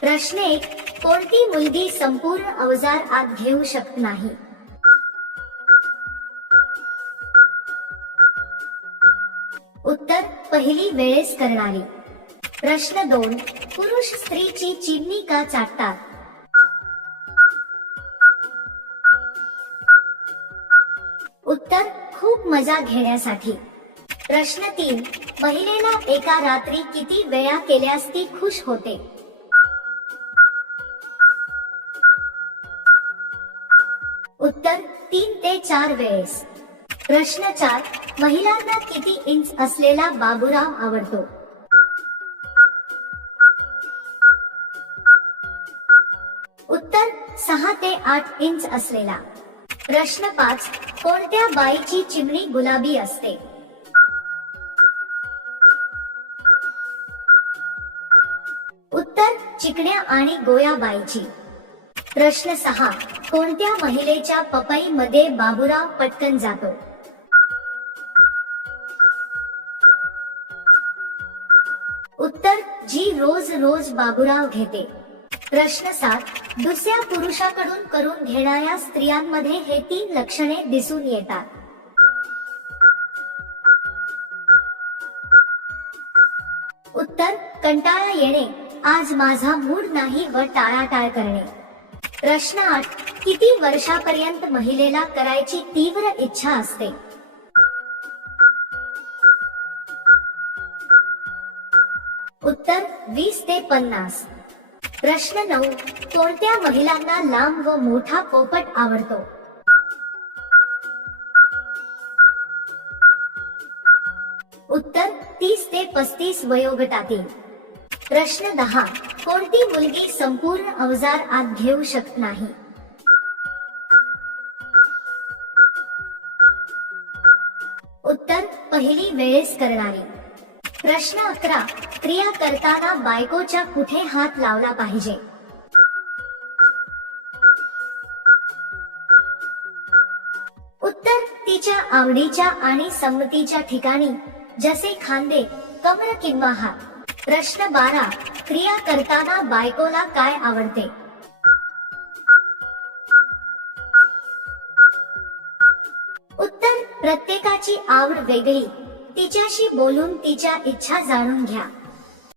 प्रश्न एक कोणती मुलगी संपूर्ण अवजार आत घेऊ शकत नाही? उत्तर पहिली वेळेस करणारी. प्रश्न दोन पुरुष स्त्रीची चिमणी का चाटतात? उत्तर खूप मजा घेण्यासाठी. प्रश्न तीन महिलेला एका रात्री किती वेळा केल्यास ती खुश होते? उत्तर तीन ते चार वेळेस. प्रश्न चार महिलांना किती इंच असलेला बाबूराव आवडतो? उत्तर सहा ते आठ इंच असलेला. प्रश्न पाच कोणत्या बाईची चिमणी गुलाबी असते? उत्तर चिकण्या आणि गोया बाईची. प्रश्न सहा. कोणत्या महिलेच्या पपईमध्ये बाबुराव पटकन जातो? उत्तर जी रोज रोज बाबुराव घेते. प्रश्न सात. दुसऱ्या पुरुषाकडून करून घेणाऱ्या स्त्रियांमध्ये हे तीन लक्षणे दिसून येतात. उत्तर कंटाळा येणे. आज माझा मूड नाही व टाळाटाळ करणे. प्रश्न आठ किती वर्षापर्यंत महिलेला करायची तीव्र इच्छा असते? उत्तर वीस ते पन्नास. प्रश्न नऊ कोणत्या महिलांना लांब व मोठा पोपट आवडतो? उत्तर तीस ते पस्तीस वयोगटातील. प्रश्न दहा. कोणती मुलगी संपूर्ण अवजार आत घेऊ शकत नाही? उत्तर पहिली वेळेस करणारी. प्रश्न अकरा. क्रिया करताना बायकोच्या कुठे हात लावला पाहिजे? उत्तर तिच्या आवडीच्या आणि संमतीच्या ठिकाणी जसे खांदे कमर किंवा हात. प्रश्न बारा. क्रिया करताना बायकोला काय आवडते? उत्तर प्रत्येकाची आवड वेगळी. तिच्याशी बोलून तिच्या इच्छा जाणून घ्या.